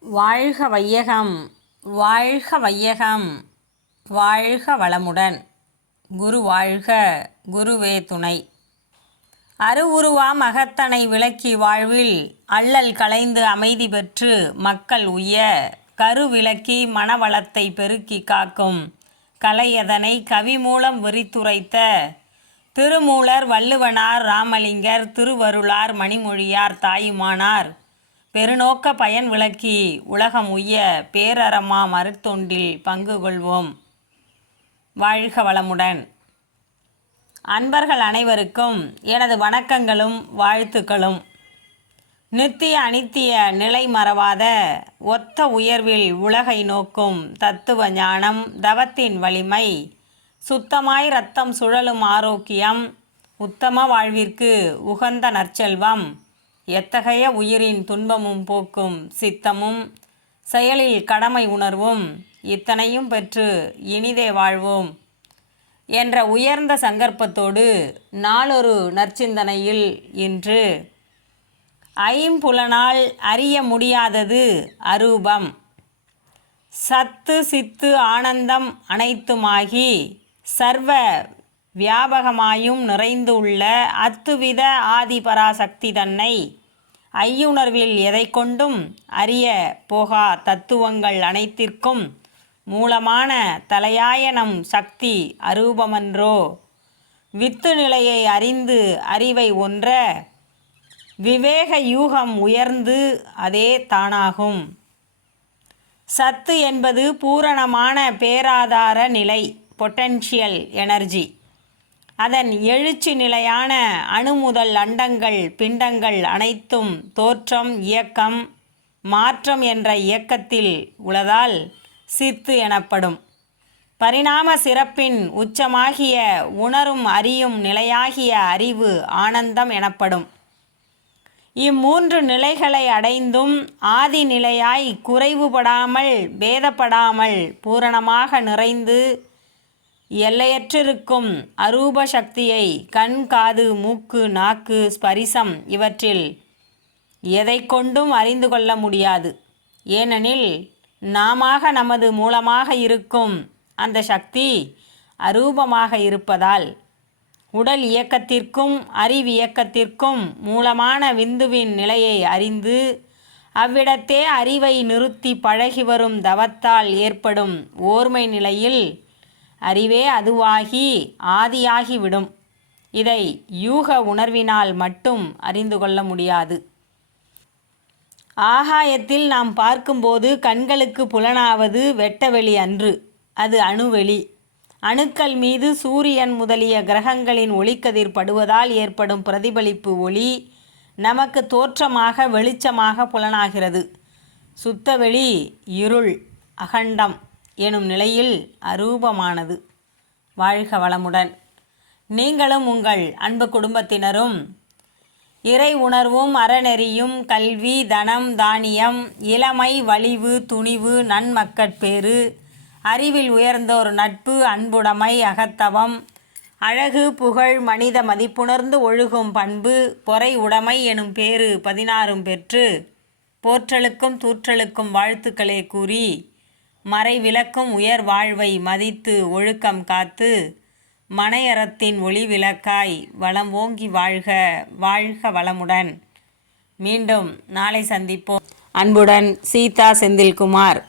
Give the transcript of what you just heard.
வாழ்க வையகம் வாழ்க வையகம் வாழ்க வளமுடன். குரு வாழ்க குருவே துணை. அருவுருவா மகத்தனை விளக்கி வாழ்வில் அல்லல் களைந்து அமைதி பெற்று மக்கள் உய கருவிளக்கி மனவளத்தை பெருக்கி காக்கும் கலையதனை கவி மூலம் விரித்துரைத்த திருமூலர் வள்ளுவனார் ராமலிங்கர் திருவருளார் மணிமொழியார் தாயுமானார். பெருநோக்க பயன் விளக்கி உலகம் உய்ய பேரறமா மறுத்தொண்டில் பங்கு கொள்வோம். வாழ்க வளமுடன். அன்பர்கள் அனைவருக்கும் எனது வணக்கங்களும் வாழ்த்துக்களும். நித்திய அனித்திய நிலை மறவாத ஒத்த உயர்வில் உலகை நோக்கும் தத்துவ ஞானம் தவத்தின் வலிமை சுத்தமாய் ரத்தம் சுழலும் ஆரோக்கியம் உத்தம வாழ்விற்கு உகந்த நற்செல்வம். எத்தகைய உயிரின் துன்பமும் போக்கும் சித்தமும் செயலில் கடமை உணர்வும் இத்தனையும் பெற்று இனிதே வாழ்வோம் என்ற உயர்ந்த சங்கற்பத்தோடு நாளொரு நற்சிந்தனையில் இன்று ஐம்புலனால் அறிய முடியாதது அரூபம். சத்து சித்து ஆனந்தம் அனைத்துமாகி சர்வ வியாபகமாயும் நிறைந்துள்ள அத்துவித ஆதிபராசக்தி தன்னை ஐயுணர்வில் எதை கொண்டும் அறிய போகா தத்துவங்கள் அனைத்திற்கும் மூலமான தலையாயனம் சக்தி அரூபமன்றோ? வித்து நிலையை அறிந்து அறிவை ஒன்ற விவேக யூகம் உயர்ந்து அதே தானாகும். சத்து என்பது பூரணமான பேராதார நிலை பொட்டென்ஷியல் எனர்ஜி அதன் எழுச்சி நிலையான அணுமுதல் அண்டங்கள் பிண்டங்கள் அனைத்தும் தோற்றம் இயக்கம் மாற்றம் என்ற இயக்கத்தில் உளதால் சித்து எனப்படும். பரிணாம சிறப்பின் உச்சமாகிய உணரும் அறியும் நிலையாகிய அறிவு ஆனந்தம் எனப்படும். இம்மூன்று நிலைகளை அடைந்தும் ஆதி நிலையாய் குறைவுபடாமல் பேதப்படாமல் பூரணமாக நிறைந்து எல்லையற்றிருக்கும் அரூப சக்தியை கண் காது மூக்கு நாக்கு ஸ்பரிசம் இவற்றில் எதை கொண்டும் அறிந்து கொள்ள முடியாது. ஏனெனில் நாமாக நமது மூலமாக இருக்கும் அந்த சக்தி அரூபமாக இருப்பதால் உடல் இயக்கத்திற்கும் அறிவியக்கத்திற்கும் மூலமான விந்துவின் நிலையை அறிந்து அவ்விடத்தே அறிவை நிறுத்தி பழகி வரும் தவத்தால் ஏற்படும் ஓர்மை நிலையில் அறிவே அதுவாகி ஆதியாகிவிடும். இதை யூக உணர்வினால் மட்டும் அறிந்து கொள்ள முடியாது. ஆகாயத்தில் நாம் பார்க்கும்போது கண்களுக்கு புலனாவது வெட்டவெளி அன்று அது அணுவெளி. அணுக்கள் மீது சூரியன் முதலிய கிரகங்களின் ஒளிக்கதிர் படுவதால் ஏற்படும் பிரதிபலிப்பு ஒளி நமக்கு தோற்றமாக வெளிச்சமாக புலனாகிறது. சுத்தவெளி இருள் அகண்டம். எனும் நிலையில் அரூபமானது. வாழ்க வளமுடன். நீங்களும் உங்கள் அன்பு குடும்பத்தினரும் இறை உணர்வும் அறநெறியும் கல்வி தனம் தானியம் இளமை வலிவு துணிவு நன்மக்கட்பேறு அறிவில் உயர்ந்தோர் நட்பு அன்புடைமை அகத்தவம் அழகு புகழ் மனித மதிப்புணர்ந்து ஒழுகும் பண்பு பொறை உடைமை எனும் பேறு பதினாறும் பெற்று போற்றலுக்கும் தூற்றலுக்கும் வாழ்த்துக்களே கூறி மறை விளக்கும் உயர் வாழ்வை மதித்து ஒழுக்கம் காத்து மனையறத்தின் ஒளி விளக்காய் வளம் ஓங்கி வாழ்க வாழ்க வளமுடன். மீண்டும் நாளை சந்திப்போம். அன்புடன் சீதா செந்தில்குமார்.